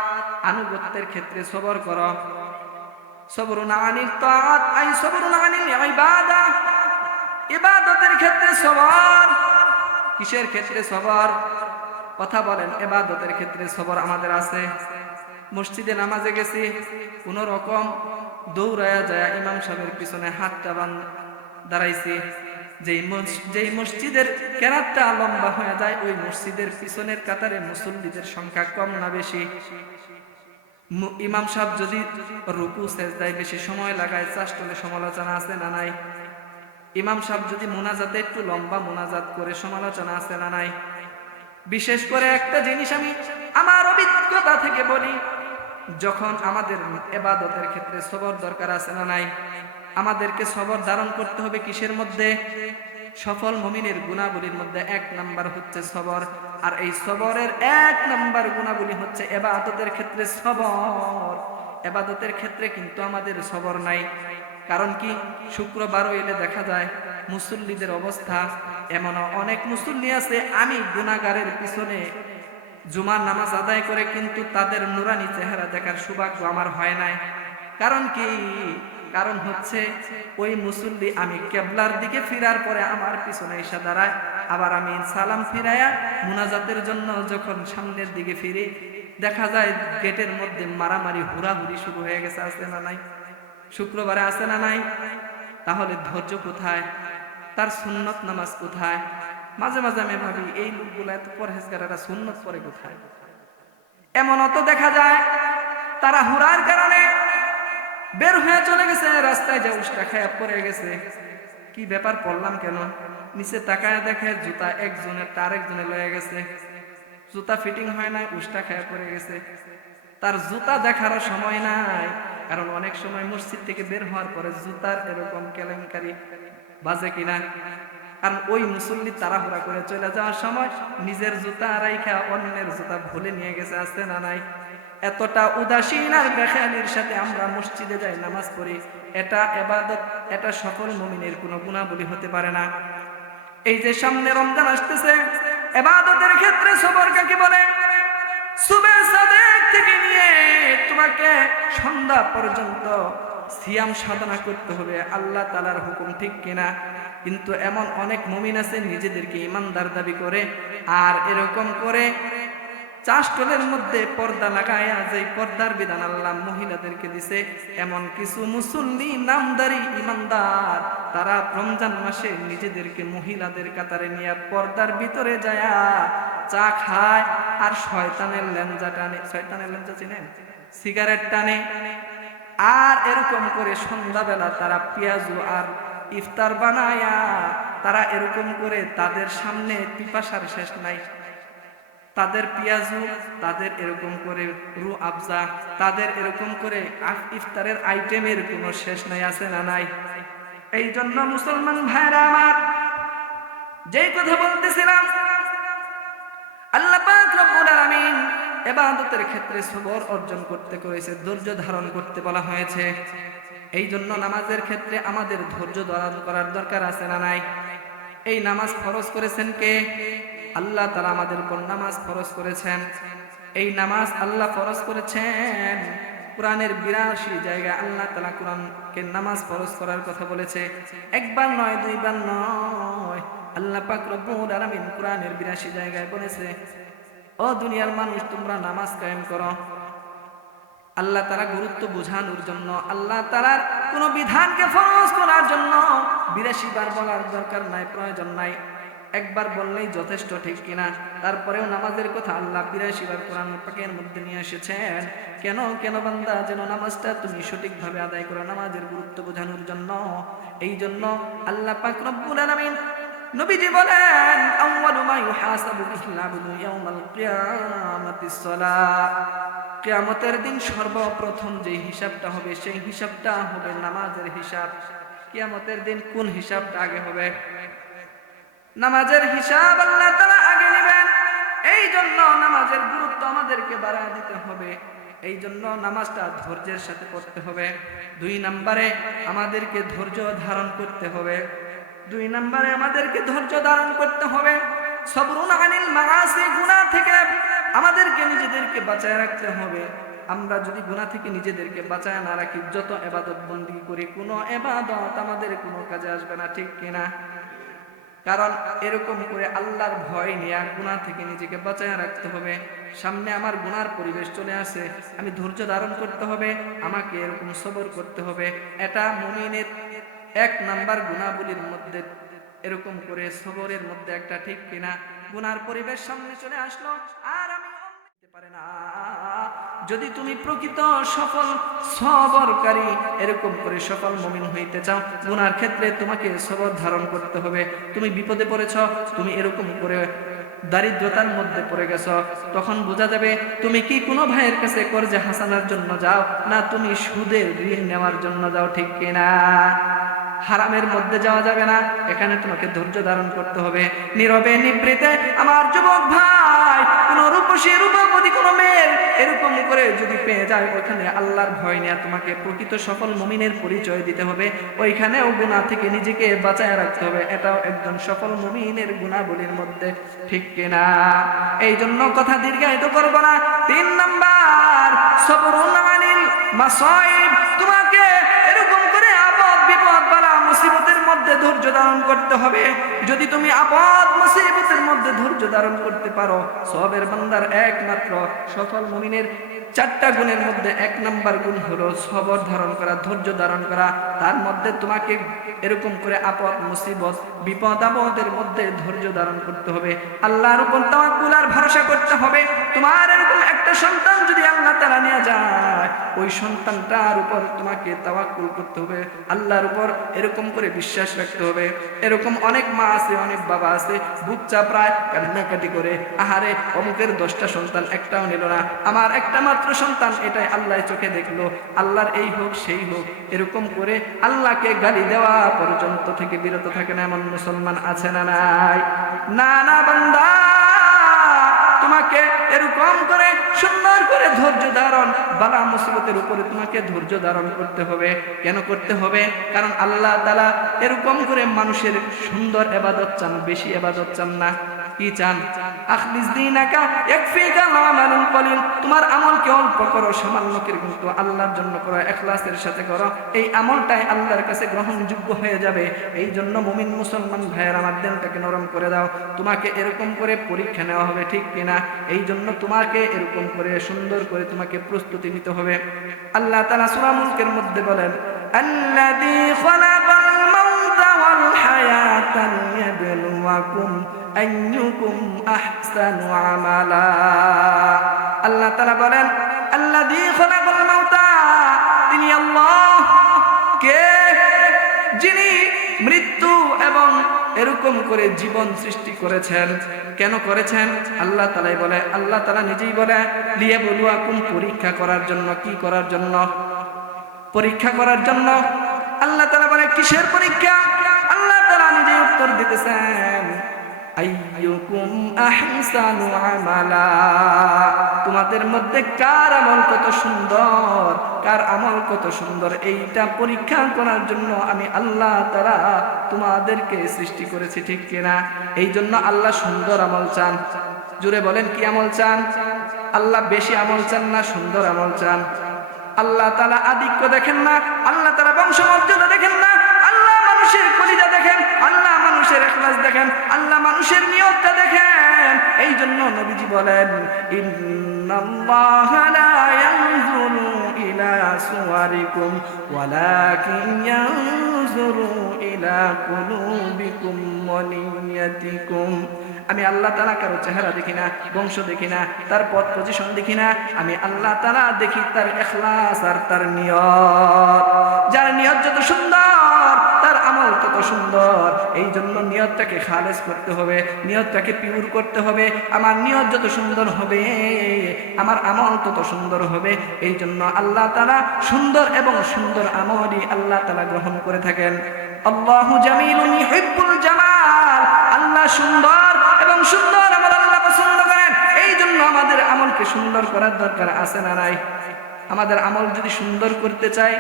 আনুগত্যের ক্ষেত্রে সবর করো। সবরুন আনিল তাআত আই সবরুন আনিল ইবাদা, ইবাদতের ক্ষেত্রে সবর। কিসের ক্ষেত্রে সবর? কথা বলেন। ইবাদতের ক্ষেত্রে সবর আমাদের আছে। মসজিদে নামাজে গেছি, কোন রকম দৌড়ায়া যায় ইমাম সাহেবের পিছনে হাতটা দাঁড়াইছি। যেই মসজিদের কেরাতটা লম্বা হয়ে যায়, ওই মসজিদের পিছনের কাতারে মুসল্লিদের সংখ্যা কম না বেশি? ইমাম সাহেব যদি রুকু সেজদায় বেশি সময় লাগায়, চাষটলে সমালোচনা আছে না নাই? ইমাম সাহেব যদি মোনাজাতে একটু লম্বা মোনাজাত করে, সমালোচনা আছে না নাই? বিশেষ করে একটা জিনিস আমি আমার অভিজ্ঞতা থেকে বলি, যখন আমাদের ইবাদতের ক্ষেত্রে সবর দরকার আছে না নাই? আমাদেরকে সবর ধারণ করতে হবে কিসের মধ্যে? সফল মুমিনের গুণাবলীর মধ্যে এক নাম্বার হচ্ছে সবর। আর এই সবরের এক নাম্বার গুণাবলী হচ্ছে ইবাদতের ক্ষেত্রে সবর। ইবাদতের ক্ষেত্রে কিন্তু আমাদের সবর নাই। কারণ কি? শুক্রবারও এলে দেখা যায় মুসল্লিদের অবস্থা এমন। অনেক মুসল্লি আছে, আমি গুনাহগারের পিছনে জুমার নামাজ আদায় করে কিন্তু তাদের নুরানি চেহারা দেখার সৌভাগ্য আমার হয় নাই। কারণ কি? কারণ হচ্ছে ওই মুসল্লি আমি কেবলার দিকে ফিরার পরে আমার পিছনে এসে দাঁড়ায়, আবার আমি সালাম ফিরাইয়া মুনাজাতের জন্য যখন সামনের দিকে ফিরি, দেখা যায় গেটের মধ্যে মারামারি হুড়াহুড়ি শুরু হয়ে গেছে। আছে না নাই? শুক্রবারে আছে না নাই? তাহলে ধৈর্য কোথায়? তার সুন্নত নামাজ কোথায়? মাঝে মাঝে আমি ভাবি, এই লোকগুলা এত পরহেজগারেরা সুন্নত পড়ে কোথায়? এমনও তো দেখা যায় তারা হুড়ার কারণে বের হয়ে চলে গেছে, রাস্তায় যে উষ্টা খায়া পড়ে গেছে। কি ব্যাপার, পড়লাম কেন? নিচে তাকায় দেখে জুতা একজনের তার একজনে লয়ে গেছে, জুতা ফিটিং হয় না, উষ্টা খায়া পড়ে গেছে। তার জুতা দেখারও সময় নাই, কারণ অনেক সময় মসজিদ থেকে বের হওয়ার পরে জুতার এরকম কেলেঙ্কারি বাজে কিনা। কারণ ওই মুসল্লি তাড়াহুড়া করে চলে যাওয়ার সময় নিজের জুতা রাইখা অন্যের জুতা ভুলে নিয়ে গেছে। আছে না নাই? এতটা উদাসীন আর বেখেয়ালির সাথে আমরা মসজিদে যাই, নামাজ পড়ি, এটা ইবাদত, এটা সফল মুমিনের কোনো গুণাবলী হতে পারে না। এই যে সামনে রমজান আসতেছে, ইবাদতের ক্ষেত্রে সবর কাকে বলে? সুবহ সাদেক থেকে নিয়ে তোমাকে সন্ধ্যা পর্যন্ত সিয়াম সাধনা করতে হবে, আল্লাহ তাআলার হুকুম, ঠিক কিনা? কিন্তু এমন অনেক মুমিন আছে নিজেদেরকে ইমানদার দাবি করে, আর এরকম করে চাষটলের মধ্যে পর্দা লাগায়া, যে পর্দার বিধান আল্লাহ মহিলাদেরকে দিছে, এমন কিছু মুসল্লি নামদারি ইমানদার তারা রমজান মাসে নিজেদেরকে মহিলাদের কাতারে নিয়ে পর্দার ভিতরে যায়া চা খায় আর শয়তানের লেঞ্জা টানে। শয়তানের লেঞ্জা চিনেন? সিগারেট টানে, আর এরকম করে সন্ধ্যাবেলা তারা পেঁয়াজু আর ইফতার বানায়া তারা এরকম করে তাদের সামনে পিপাসার শেষ নাই, তাদের পেঁয়াজু, তাদের এরকম করে রু আফজা, তাদের এরকম করে ইফতারের আইটেমের কোনো শেষ নাই, আছে না নাই? এই জন্য মুসলমান ভাইরা আমার, যেই কথা বলতেছিলাম, আল্লাহ পাক রব্বুল আলামিন ইবাদতের ক্ষেত্রে সবর অর্জন করতে করেছে, ধৈর্য ধারণ করতে বলা হয়েছে। এই জন্য নামাজের ক্ষেত্রে আমাদের ধৈর্য ধারণ করার দরকার আছে না নাই? এই নামাজ ফরজ করেছেন কে? আল্লাহ তাআলা আমাদের উপর নামাজ ফরজ করেছেন। এই নামাজ আল্লাহ ফরজ করেছেন কোরআনের ৮২ জায়গায় আল্লাহ তাআলা কোরআনকে নামাজ ফরজ করার কথা বলেছে। একবার নয়, দুইবার নয়, আল্লাহ পাক রব্বুল আলামিন কোরআনের ৮২ জায়গায় বলেছে, ও দুনিয়ার মানুষ, তোমরা নামাজ কায়েম করো। আল্লাহ তাআলা গুরুত্ব বোঝানোর জন্য, আল্লাহ তাআলার কোন বিধানকে ফরজ করার জন্য ৮২ বার বলার দরকার নাই, প্রয়োজন নাই, একবার বললেই যথেষ্ট, ঠিক কিনা? তারপরেও নামাজের কথা আল্লাহ ৮২ বার কোরআন পাকের মধ্যে নিয়ে এসেছেন। কেন কেন বান্দা? যেন নামাজটা তুমি সঠিকভাবে আদায় করো, নামাজের গুরুত্ব বোঝানোর জন্য। এই জন্য আল্লাহ পাক রব্বুল আলামিন নবীজি বলেন, আউয়ালু মা ইউহাসাবু বিহিল আবদু ইয়াউমাল কিয়ামাতিস সালাহ। কিয়ামতের দিন সর্বপ্রথম যে হিসাবটা হবে, সেই হিসাবটা হবে নামাজের হিসাব। কিয়ামতের দিন কোন হিসাবটা আগে হবে? নামাজের হিসাব আল্লাহ তাআলা আগে নেবেন। এই জন্য নামাজের গুরুত্ব আমাদেরকে বাড়ায় দিতে হবে। এই জন্য নামাজটা ধৈর্যের সাথে পড়তে হবে। ২ নম্বরে আমাদেরকে ধৈর্য ধারণ করতে হবে। ২ নম্বরে আমাদেরকে ধৈর্য ধারণ করতে হবে। সবরুন আনিল মাআসি, গুনাহ থেকে আমাদেরকে নিজেদেরকে বাঁচায় রাখতে হবে। আমরা যদি গুনাহ থেকে নিজেদেরকে বাঁচায় না রাখি, যত ইবাদত বندگی করি, কোনো ইবাদত আমাদের কোনো কাজে আসবে না, ঠিক কিনা? কারণ এরকম করে আল্লাহর ভয় নিয়ে গুনাহ থেকে নিজেকে বাঁচায় রাখতে হবে। সামনে আমার গুনার পরিবেশ চলে আসে, আমি ধৈর্য ধারণ করতে হবে, আমাকে এরকম সবর করতে হবে। এটা মুমিনের ১ নাম্বার গুনাহগুলির মধ্যে, এরকম করে সবরের মধ্যে একটা, ঠিক কিনা? গুনার পরিবেশ সামনে চলে আসলো আর আমি পারে না। যদি তুমি প্রকৃত সফল সবরকারী, এরকম করে সফল মুমিন হইতে চাও, গুনার ক্ষেত্রে তোমাকে সবর ধারণ করতে হবে। তুমি বিপদে পড়েছ, তুমি এরকম করে দারিদ্রতার মধ্যে পড়ে গেছো, তখন বোঝা যাবে তুমি কি কোনো ভাইয়ের কাছে কর্জে হাসানার জন্য যাও, না তুমি সুদের ঋণ নেওয়ার জন্য যাও, ঠিক কিনা? হারামের মধ্যে যাওয়া যাবে না, এখানে তোমাকে ধৈর্য ধারণ করতে হবে। নীরবে নিবৃতে আমার যুবক ভাই, কোন রূপসী রূপবতী কোন মেয়ের এরকম করে যদি পেয়ে যায়, ওখানে আল্লাহর ভয় নিয়ে তোমাকে প্রকৃত সফল মুমিনের পরিচয় দিতে হবে। ওইখানেও গুনাহ থেকে নিজেকে বাঁচায় রাখতে হবে। এটাও একজন সফল মুমিনের গুণাবলীর মধ্যে, ঠিক কিনা? এই জন্য কথা দীর্ঘায়িত করব না। ৩ নাম্বার, সবরুন আনিল মাসাইব, তোমাকে এরকম করে আপদ বিপদ বালা মুসিবতের মধ্যে ধৈর্য ধারণ করতে হবে। যদি তুমি আপদ মুসিবতের মধ্যে ধৈর্য ধারণ করতে পারো, সবের বান্দার একমাত্র সফল মুমিনের ৪টা গুণের মধ্যে ১ নাম্বার গুণ হলো সবর ধারণ করা, ধৈর্য ধারণ করা। তার মধ্যে তোমাকে এরকম করে আপদ মুসিবত বিপদ আপদের মধ্যে ধৈর্য ধারণ করতে হবে। আল্লাহর উপর তাওয়াক্কুল আর ভরসা করতে হবে। তোমার এরকম একটা সন্তান যদি আল্লাহ তাআলা নিয়ে যায়, ওই সন্তানটার উপর তোমাকে তাওয়াক্কুল করতে হবে, আল্লাহর উপর এরকম করে বিশ্বাস রাখতে হবে। এরকম অনেক মা আছে, অনেক বাবা আছে, বুক চাপড়ায় কান্নাকাটি করে, আহারে অমুকের 10টা সন্তান, একটাও নিল না, আমার একটা মাত্র সন্তান, এটাই আল্লাহ চোখে দেখলো, আল্লাহর এই হোক সেই হোক, এরকম করে আল্লাহকে গালি দেওয়া পর্যন্ত থেকে বিরত থাকে না, এমন মুসলমান আছে না নাই? না না বান্দা, তোমাকে এরকম করে সুন্দর করে ধৈর্য ধারণ, বালা মুসিবতের উপরে তোমাকে ধৈর্য ধারণ করতে হবে। কেন করতে হবে? কারণ আল্লাহ তাআলা এরকম করে মানুষের সুন্দর ইবাদত চান, বেশি ইবাদত চান না। কি চান? আখলিস দীনাকা ইয়াকফিকা আমালুল কলিল, তোমার আমলকে অল্প করো, সামান্য কিন্তু আল্লাহর জন্য করো, ইখলাসের সাথে করো, এই আমলটাই আল্লাহর কাছে গ্রহণযোগ্য হয়ে যাবে। এই জন্য মুমিন মুসলমান ভাইয়ের আমার দিলটাকে নরম করে দাও। তোমাকে এরকম করে পরীক্ষা নেওয়া হবে, ঠিক কিনা? এই জন্য তোমাকে এরকম করে সুন্দর করে তোমাকে প্রস্তুতি নিতে হবে। আল্লাহ তাআলা সূরা মুলকের মধ্যে বলেন, আল্লাযী খালাকাল মাউতা ওয়াল হায়াতা লিয়াবলুয়াকুম আইয়ুকুম আহসানু আমালা। আল্লাহ তাআলা বলেন, আল্লাযী খালাকাল মাউতা, তিনি আল্লাহ কে যিনি মৃত্যু এবং এরকম করে জীবন সৃষ্টি করেছেন। কেন করেছেন? আল্লাহ তাআলাই বলে, আল্লাহ তাআলা নিজেই বলে লিয়াবলুয়াকুম, পরীক্ষা করার জন্য। কি করার জন্য? পরীক্ষা করার জন্য। আল্লাহ তাআলা বলে কিসের পরীক্ষা? আল্লাহ তাআলা নিজেই উত্তর দিতেছেন, আইয়ুকুম আহসানু আমালা, তোমাদের মধ্যে কার আমল কত সুন্দর, কার আমল কত সুন্দর, এইটা পরীক্ষা করার জন্য আমি আল্লাহ তাআলা তোমাদেরকে সৃষ্টি করেছি, ঠিক কিনা? এই জন্য আল্লাহ সুন্দর আমল চান। জোরে বলেন, কি আমল চান? আল্লাহ বেশি আমল চান না সুন্দর আমল চান? আল্লাহ তাআলা আধিক্য দেখেন না, আল্লাহ তাআলা বংশমর্যাদা দেখেন না, আল্লাহ মানুষের কলিজা দেখেন, আল্লাহ মানুষের ইখলাস দেখেন, আল্লাহ মানুষের নিয়তটা দেখেন। এই জন্য নবীজি বলেন, ইন্নাল্লাহা লা ইয়ানজুরু ইলা সুওয়ারিকুম ওয়ালাকিন ইয়ানজুরু ইলা কুলুবিকুম ওয়া নিয়াতিকুম। আমি আল্লাহ তাআলা কারো চেহারা দেখি না, বংশ দেখি না, তার পথ পজিশন দেখি না, আমি আল্লাহ তাআলা দেখি তার ইখলাস আর তার নিয়ত। যার নিয়ত যত সুন্দর তার আমল তত সুন্দর। এই জন্য নিয়তটাকে খালেস করতে হবে, নিয়তটাকে পিওর করতে হবে। আমার নিয়ত যত সুন্দর হবে আমার আমল তত সুন্দর হবে। এই জন্য আল্লাহ তাআলা সুন্দর এবং সুন্দর আমলই আল্লাহ তাআলা গ্রহণ করে থাকেন। আল্লাহু জামিলুন ইউহিব্বুল জামাল, আল্লাহ সুন্দর এবং সুন্দর আমল আল্লাহ পছন্দ করেন। এই জন্য আমাদের আমলকে সুন্দর করার দরকার আছে না নাই? আমাদের আমল যদি সুন্দর করতে চাই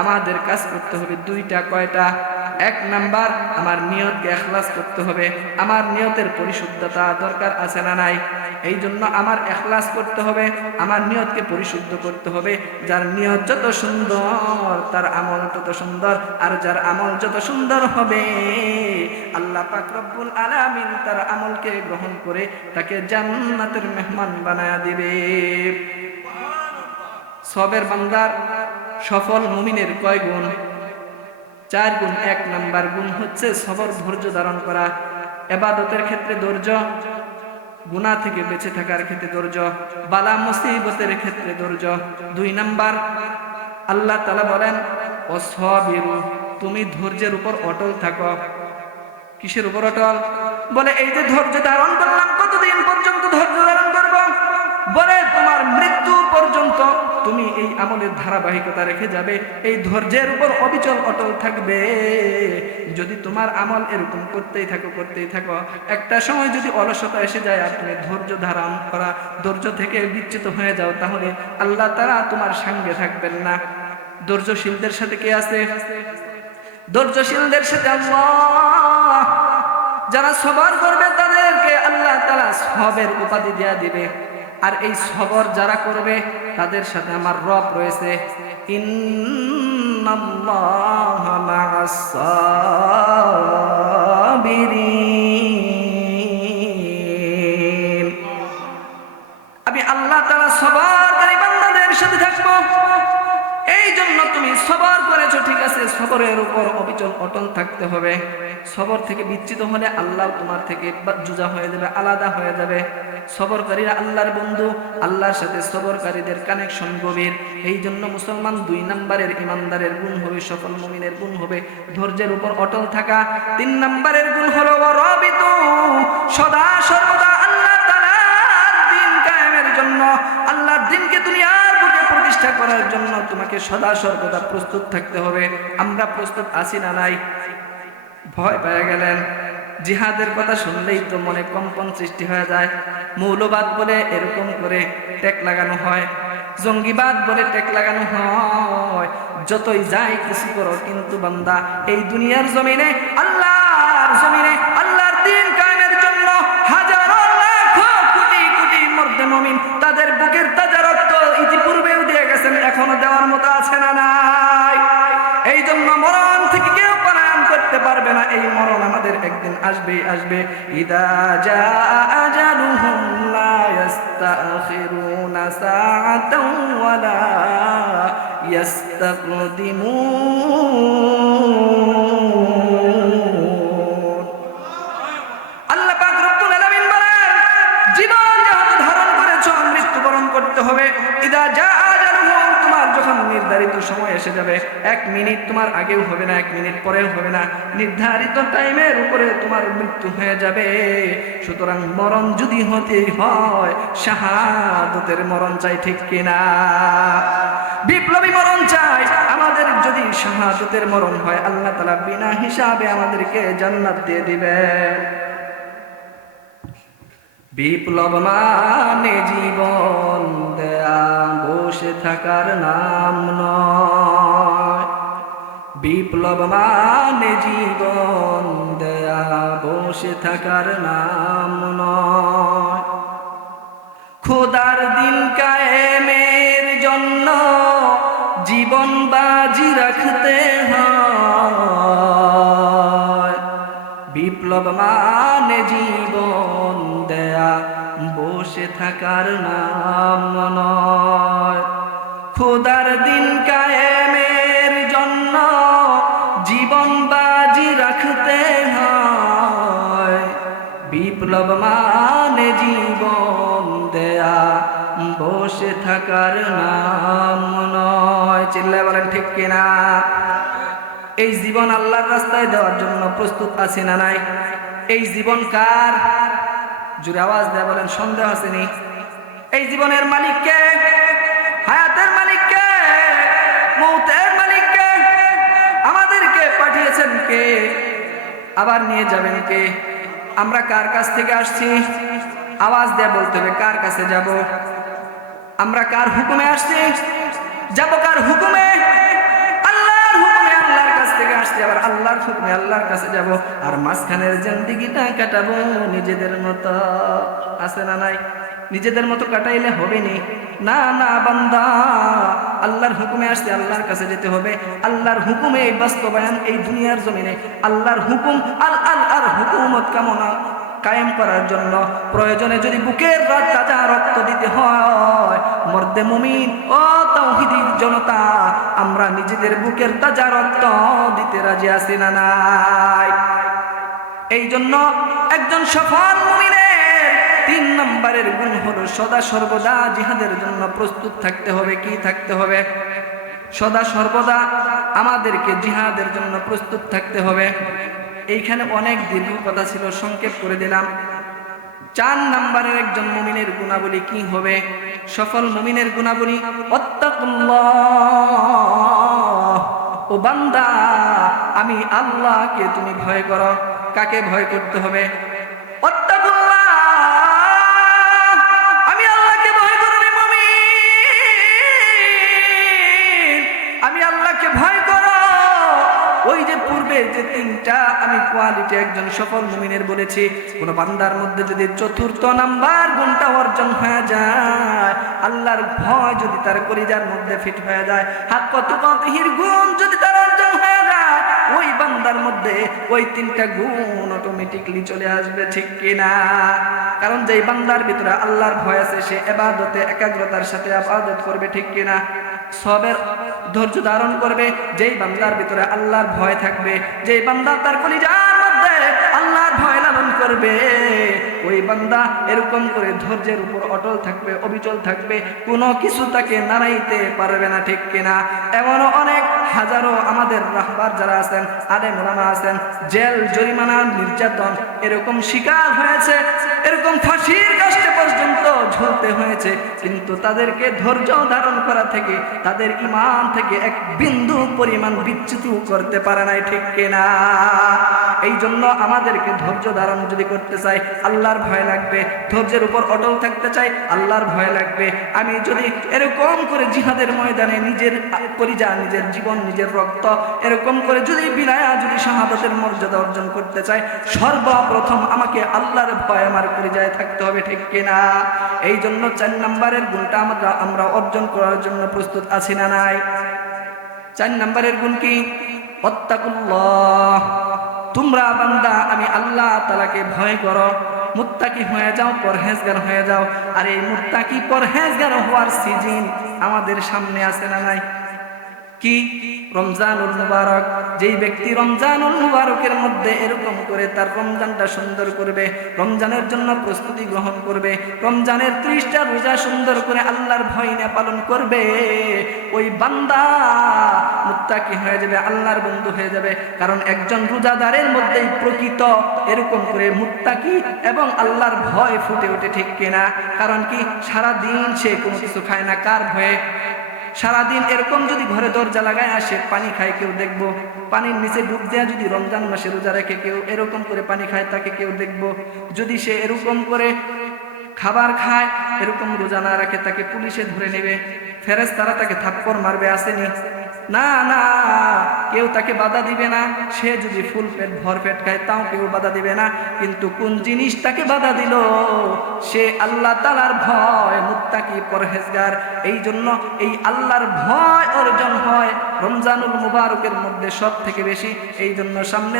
আমাদের কাজ করতে হবে দুইটা। কয়টা? এক নাম্বার, আমার নিয়তকে ইখলাস করতে হবে। আমার নিয়তের পরিশুদ্ধতা দরকার আছে না নাই? এই জন্য আমার ইখলাস করতে হবে, আমার নিয়তকে পরিশুদ্ধ করতে হবে। যার নিয়ত যত সুন্দর তার আমল তত সুন্দর, আর যার আমল যত সুন্দর হবে আল্লাহ পাক রব্বুল আলামিন তার আমলকে গ্রহণ করে তাকে জান্নাতের মেহমান বানায়া দিবে। সবের বান্দার সফল মুমিনের কয় গুণ? 4 গুণ। 1 নাম্বার গুণ হচ্ছে সবর, ধৈর্য ধারণ করা। ইবাদতের ক্ষেত্রে ধৈর্য, গুনাহ থেকে বেঁচে থাকার ক্ষেত্রে ধৈর্য, বালা মুসিবতের ক্ষেত্রে ধৈর্য। 2 নাম্বার, আল্লাহ তাআলা বলেন ওয়াসবিরু, তুমি ধৈর্যের উপর অটল থাকো। কিসের উপর অটল? বলে এই যে ধৈর্য ধারণ করলাম, কতদিন পর্যন্ত ধৈর্য ধারণ করব? বলে তোমার মৃত্যু পর্যন্ত তুমি এই আমলের ধারাবাহিকতা রেখে যাবে, এই ধৈর্যের উপর অবিচল অটল থাকবে। যদি তোমার আমল এরকম করতেই থাকো, একটা সময় যদি অলসতা এসে যায় আর তুমি ধৈর্য ধারণ করা, ধৈর্য থেকে বিচ্যুত হয়ে যাও, তাহলে আল্লাহ তাআলা তোমার সঙ্গে থাকবেন না। ধৈর্যশীলদের সাথে কে আছে? ধৈর্যশীলদের সাথে আল্লাহ। যারা সবর করবে তাদেরকে আল্লাহ তাআলা সবের উপাধি দেয়া দিবে। আর এই সবর যারা করবে তাদের সাথে আমার রব রয়েছে, ইন্নাল্লাহা মা'আস সাবিরিন। আমি আল্লাহ তাআলা সবরকারী বান্দাদের সাথে থাকবো। এই জন্য তুমি সবর করেছো, ঠিক আছে, সবরের উপর অবিচল অটল থাকতে হবে। সবর থেকে বিচ্যুত হলে আল্লাহ তোমার থেকে জুজা হয়ে যাবে, আলাদা হয়ে যাবে। সবরকারীরা আল্লাহর বন্ধু, আল্লাহর সাথে সবরকারীদের কানেকশন গভীর। এই জন্য মুসলমান 2 নম্বরের ইমানদারের গুণ হবে, সফল মুমিনের গুণ হবে ধৈর্যের উপর অটল থাকা। 3 নম্বরের গুণ হলো ওয়ারাবিতু, সদা সর্বদা আল্লাহ তাআলার দ্বীন কায়েমের জন্য, আল্লাহর দ্বীনকে দুনিয়ার বুকে প্রতিষ্ঠা করার জন্য তোমাকে সদা সর্বদা প্রস্তুত থাকতে হবে। আমরা প্রস্তুত আছি না নাই? ভয় পেয়ে গেলেন? জিহাদের কথা শুনলেই তো মনে কম্পন সৃষ্টি হয়ে যায়। মৌলবাদ বলে এরকম করে ট্যাগ লাগানো হয়, জঙ্গিবাদ বলে ট্যাগ লাগানো হয়। যতই যাই কিছু করো, কিন্তু বান্দা এই দুনিয়ার জমিনে, আল্লাহর জমিনে আল্লাহর দ্বীন কায়েমের জন্য হাজারো লাখো কোটি কোটি মর্দে মুমিন তাদের বুকের তাজা রক্ত ইতিপূর্বেও দিয়ে গেছেন, এখনো দেওয়ার মতো আছে না নাই? এই জন্য মরণ থেকে কেউ পলায়ন করতে পারবে না। এই মরণ আমাদের একদিন আসবে। ইদা জাআ আজালুহুম লা ইস্তাখিরুনা সাআতাও ওয়া লা ইস্তাকদিমুন। আল্লাহ পাক রব্বুল আলামিন বলেন, জীবন যেহেতু ধারণ করেছো মৃত্যুবরণ করতে হবে। ইদা জাআ মিনিট তোমার আগেও হবে না, 1 মিনিট পরেও হবে না, নির্ধারিত টাইমের উপরে তোমার মৃত্যু হয়ে যাবে। সুতরাং মরণ যদি হতে হয় শাহাদাতের মরণ চাই, ঠিক কিনা? বিপ্লবী মরণ চাই। আমাদের যদি শাহাদাতের মরণ হয় আল্লাহ তাআলা বিনা হিসাবে আমাদেরকে জান্নাত দিয়ে দিবে। বিপ্লব মানে জীবন দেয়া, বসে থাকার নাম নয়। বিপ্লব মানে জীবন দেয়া, বসে থাকার নাম নয়। খোদার দিন কায়েমের জন্য জীবন বাজি রাখতে হয়। বিপ্লব মানে জীবন দেয়া, বসে থাকার নাম নয়। খোদার দিন কায়েমের জন্য জীবন বাজি রাখতে হয়। বিপ্লব মানে জীবন দেয়া, বসে থাকার নাম নয়। চিল্লায় বলেন ঠিক কিনা? এই জীবন আল্লাহর রাস্তায় দেওয়ার জন্য প্রস্তুত আছি না নাই? এই জীবন কার? জোরে আওয়াজ দেয়া বলেন, সন্দেহ আসেনি? এই জীবনের মালিক কে? হায়াতের মালিক কে? মৌতের মালিক কে? আমাদেরকে পাঠিয়েছেন কে? আবার নিয়ে যাবেন কে? আমরা কার কাছ থেকে আসছি? আওয়াজ দেয়া বলতে হবে, কার কাছে যাব? আমরা কার হুকুমে আসছি? যাব কার হুকুমে? আল্লাহর হুকুমে, আল্লাহর কাছ থেকে আসছি, আবার আল্লাহর হুকুমে আল্লাহর কাছে যাব। আর মাঝখানের জিন্দেগিটা কাটাবো নিজেদের মতো। আছে না নাই? নিজেদের মতো কাটাইলে হবে নি। না না বান্দা, আল্লাহর হুকুমে আসতে আল্লাহর কাছে যেতে হবে। আল্লাহর হুকুমে এই বাস্তবায়ন এই দুনিয়ার জমিনে আল্লাহর হুকুম আল্লাহর হুকুমত কামনা কায়েম করার জন্য প্রয়োজনে যদি বুকের তাজা রক্ত দিতে হয়, মর্দে মুমিন ও তাওহীদি জনতা, আমরা নিজেদের বুকের তাজা রক্ত দিতে রাজি আছি না নাই? এই জন্য একজন সফল মুমিনের 3 নম্বরের গুণ হলো সদা সর্বদা জিহাদের জন্য প্রস্তুত থাকতে হবে। কি থাকতে হবে? সদা সর্বদা আমাদেরকে জিহাদের জন্য প্রস্তুত থাকতে হবে। এইখানে অনেক দীর্ঘ কথা ছিল, সংক্ষেপ করে দিলাম। 4 নম্বরের একজন মুমিনের গুণাবলী কি হবে? সফল মুমিনের গুণাবলী আত্তাকুল্লাহ। ও বান্দা, আমি আল্লাহকে তুমি ভয় করো। কাকে ভয় করতে হবে? আত্তাকুল্লাহ, আমি আল্লাহকে ভয় করি রে মুমিন, আমি আল্লাহকে ভয় করো। ওই যে পূর্বে যে 3টা আমি কোয়ালিটি একজন সফল মুমিনের বলেছি, কোন বান্দার মধ্যে যদি 4র্থ নাম্বার গুণটা অর্জন হয়ে যায়, আল্লাহর ভয় যদি তার কলিজার মধ্যে ফিট হয়ে যায়, হাক্ক তুকাতিহির গুণ যদি তার অর্জন হয়ে যায়, ওই বান্দার মধ্যে ওই 3টা গুণ অটোমেটিকলি চলে আসবে, ঠিক কিনা? কারণ যেই বান্দার ভিতরে আল্লাহর ভয় আছে সে ইবাদতে একাগ্রতার সাথে ইবাদত করবে, ঠিক কিনা? সবের ধৈর্য ধারণ করবে। যেই বান্দার ভিতরে আল্লাহর ভয় থাকবে, যেই বান্দা তার কলিজার মধ্যে আল্লাহর ভয় লালন করবে, ওই বান্দা এরকম করে ধৈর্যের উপর অটল থাকবে, অবিচল থাকবে, কোনো কিছু তাকে নাড়াইতে পারবে না, ঠিক কিনা? এমনও অনেক হাজারো আমাদের রাহবার যারা আছেন, আলেম ওলামা আছেন, জেল জরিমানা নির্যাতন এরকম শিকার হয়েছে, এরকম ফাঁসির কাষ্টে পর্যন্ত ঝুলতে হয়েছে, কিন্তু তাদেরকে ধৈর্য ধারণ করা থেকে, তাদের ঈমান থেকে এক বিন্দু পরিমাণ বিচ্যুত করতে পারে নাই, ঠিক কিনা? এই জন্য আমাদেরকে ধৈর্য ধারণ যদি করতে চাই আল্লাহর ভয় লাগবে, ধৈর্যের উপর অটল থাকতে চাই আল্লাহর ভয় লাগবে। আমি যদি এরকম করে জিহাদের ময়দানে নিজের কলিজা, নিজের জীবন, নিজের রক্ত এরকম করে যদি বিলায়া যদি শাহাদাতের মর্যাদা অর্জন করতে চাই, সর্বপ্রথম আমাকে আল্লাহর ভয় আমার কলিজায় থাকতে হবে, ঠিক কিনা? এই জন্য 4 নম্বরের গুণটা আমরা অর্জন করার জন্য প্রস্তুত আছি না নাই? 4 নম্বরের গুণ কি? আত্তাকুল্লাহ। তোমরা বান্দা আমি আল্লাহ তাআলাকে ভয় করো, মুত্তাকি হয়ে যাও, পরহেজগার হয়ে যাও। আর এই মুত্তাকি পরহেজগার হওয়ার সিজন আমাদের সামনে আছে না নাই? কি? রমজানুল মুবারক। যেই ব্যক্তি রমজানুল মুবারকের মধ্যে এরকম করে তার রমজানটা সুন্দর করবে, রমজানের জন্য প্রস্তুতি গ্রহণ করবে, রমজানের 30টা রোজা সুন্দর করে আল্লাহর ভয় নিয়ে পালন করবে, ওই বান্দা মুত্তাকি হয়ে যাবে, আল্লাহর বন্ধু হয়ে যাবে। কারণ একজন রোজাদারের মধ্যেই প্রকৃত এরকম করে মুত্তাকি এবং আল্লাহর ভয় ফুটে ওঠে, ঠিক কিনা? কারণ কি? সারা দিন সে কোনো কিছু খায় না, কার ভয়ে? সারাদিন এরকম যদি ঘরে দরজা লাগায় আসে পানি খায় কেউ দেখবো, পানির নিচে ডুব দেয়া যদি রমজান মাসে রোজা রেখে কেউ এরকম করে পানি খায় তাকে কেউ দেখবো। যদি সে এরকম করে খাবার খায়, এরকম রোজা না রাখে, তাকে পুলিশে ধরে নেবে, ফেরেশতারা তাকে থাপ্পড় মারবে, আসেনি? না না, কেউ তাকে বাধা দিবে না। সে যদি ফুল পেট ভর পেট খায় তাও কেউ বাধা দিবে না। কিন্তু কোন জিনিস তাকে বাধা দিল? সে আল্লাহ তাআলার ভয়, মুত্তাকি, পরহেজগার। এই জন্য এই আল্লাহর ভয় অর্জন হয় রমজানুল মুবারকের মধ্যে সব থেকে বেশি। এই জন্য সামনে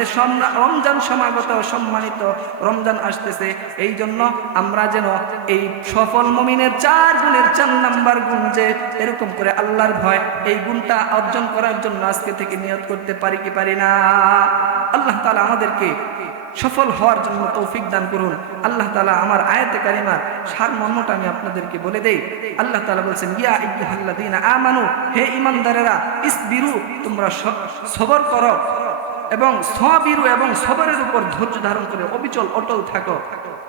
রমজান সমাগত, সম্মানিত রমজান আসতেছে। এই জন্য আমরা যেন এই সফল মুমিনের 4 গুণের 4 নাম্বার গুণ, যে এরকম করে আল্লাহর ভয়, এই গুণটা অর্জন করার জন্য আজকে থেকে নিয়ত করতে পারি কি পারি না? আল্লাহ তাআলা আমাদেরকে সফল হওয়ার জন্য তৌফিক দান করুন। আল্লাহ তাআলা আমার আয়াতে কারিমার সারমর্মটা আমি আপনাদেরকে বলে দেই। আল্লাহ তাআলা বলেছেন, ইয়া আইয়ুহাল্লাযীনা আমানু, হে ঈমানদারেরা, ইসবিরু, তোমরা সবর করো, এবং সাবিরু, এবং সবরের উপর ধৈর্য ধারণ করে অবিচল অটল থাকো,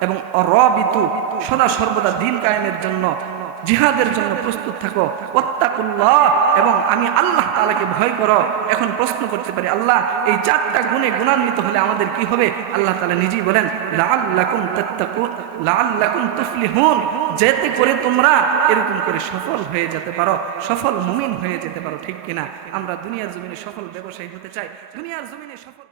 এবং রাবিতু, সদা সর্বদা দিন কায়েমের জন্য, জিহাদের জন্য প্রস্তুত থাকো। ওয়াত্তাকুল্লাহ, এবং আমি আল্লাহ তাআলাকে ভয় করো। এখন প্রশ্ন করতে পারি, আল্লাহ এই 4টা গুণে গুণান্বিত হলে আমাদের কি হবে? আল্লাহ তাআলা নিজেই বলেন, লাআল্লাকুম তাত্তাকুন, লাআল্লাকুম তুফলিহুন, যাতে করে তোমরা এরকম করে সফল হয়ে যেতে পারো, সফল মুমিন হয়ে যেতে পারো, ঠিক কিনা? আমরা দুনিয়ার জমিনে সফল ব্যবসায়ী হতে চাই, দুনিয়ার জমিনে সফল